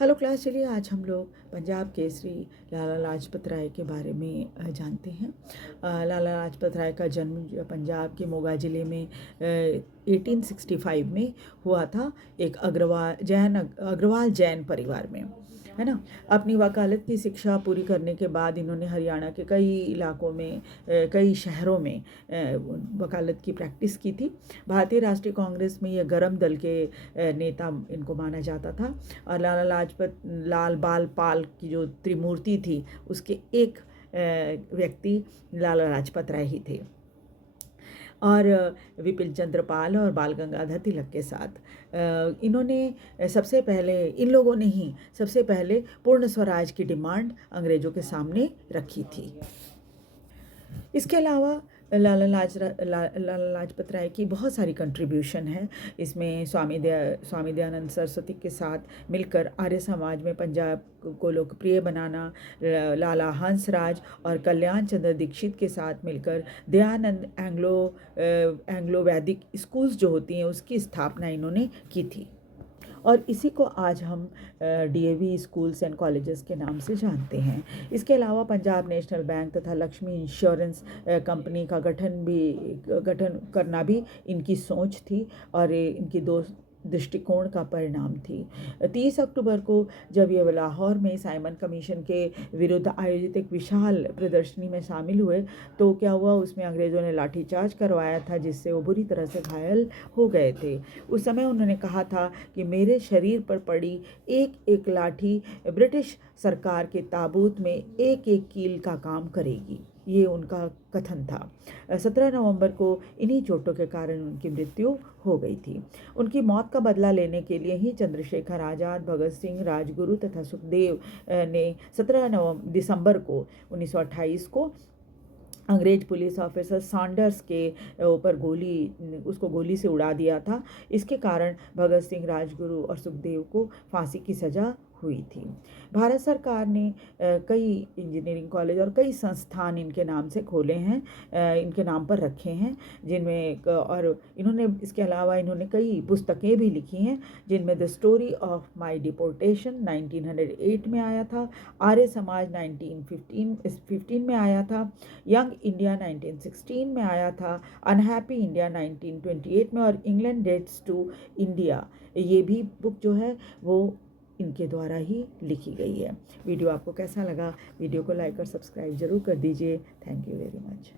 Hello class, चलिए आज हम लोग पंजाब केसरी लाला लाजपत राय के बारे में जानते हैं। लाला लाजपत राय का जन्म जो पंजाब के मोगा ज़िले में 1865 में हुआ था, एक अग्रवाल जैन परिवार में, है ना। अपनी वकालत की शिक्षा पूरी करने के बाद इन्होंने हरियाणा के कई इलाकों में, कई शहरों में वकालत की प्रैक्टिस की थी। भारतीय राष्ट्रीय कांग्रेस में यह गर्म दल के नेता इनको माना जाता था। और लाल बाल पाल की जो त्रिमूर्ति थी, उसके एक व्यक्ति लाला लाजपत राय ही थे। और विपिन चंद्र पाल और बाल गंगाधर तिलक के साथ इन्होंने सबसे पहले, इन लोगों ने ही सबसे पहले पूर्ण स्वराज की डिमांड अंग्रेज़ों के सामने रखी थी। इसके अलावा लाला लाजपत राय की बहुत सारी कंट्रीब्यूशन है। इसमें स्वामी दयानंद सरस्वती के साथ मिलकर आर्य समाज में पंजाब को लोकप्रिय बनाना, लाला हंसराज और कल्याण चंद्र दीक्षित के साथ मिलकर दयानंद एंग्लो वैदिक स्कूल्स जो होती हैं उसकी स्थापना इन्होंने की थी। और इसी को आज हम डीएवी स्कूल्स एंड कॉलेजेस के नाम से जानते हैं। इसके अलावा पंजाब नेशनल बैंक तथा लक्ष्मी इंश्योरेंस कंपनी का गठन करना भी इनकी सोच थी और इनकी दृष्टिकोण का परिणाम थी। 30 अक्टूबर को जब ये लाहौर में साइमन कमीशन के विरुद्ध आयोजित एक विशाल प्रदर्शनी में शामिल हुए तो क्या हुआ, उसमें अंग्रेज़ों ने लाठीचार्ज करवाया था, जिससे वो बुरी तरह से घायल हो गए थे। उस समय उन्होंने कहा था कि मेरे शरीर पर पड़ी एक एक लाठी ब्रिटिश सरकार के ताबूत में एक एक कील का काम करेगी, ये उनका कथन था। 17 नवंबर को इन्हीं चोटों के कारण उनकी मृत्यु हो गई थी। उनकी मौत का बदला लेने के लिए ही चंद्रशेखर आज़ाद, भगत सिंह, राजगुरु तथा सुखदेव ने 17 दिसंबर को 1928 को अंग्रेज पुलिस ऑफिसर सैंडर्स के ऊपर उसको गोली से उड़ा दिया था। इसके कारण भगत सिंह, राजगुरु और सुखदेव को फांसी की सज़ा हुई थी। भारत सरकार ने कई इंजीनियरिंग कॉलेज और कई संस्थान इनके नाम से खोले हैं, इनके नाम पर रखे हैं, जिनमें और इन्होंने इसके अलावा इन्होंने कई पुस्तकें भी लिखी हैं, जिनमें the story of my deportation 1908 में आया था, आर्य समाज 1915 में आया था, यंग इंडिया 1916 में आया था, अनहैप्पी इंडिया 1928 में और इंग्लैंड डेट्स टू इंडिया, ये भी बुक जो है वो इनके द्वारा ही लिखी गई है। वीडियो आपको कैसा लगा? वीडियो को लाइक और सब्सक्राइब जरूर कर दीजिए। Thank you very much.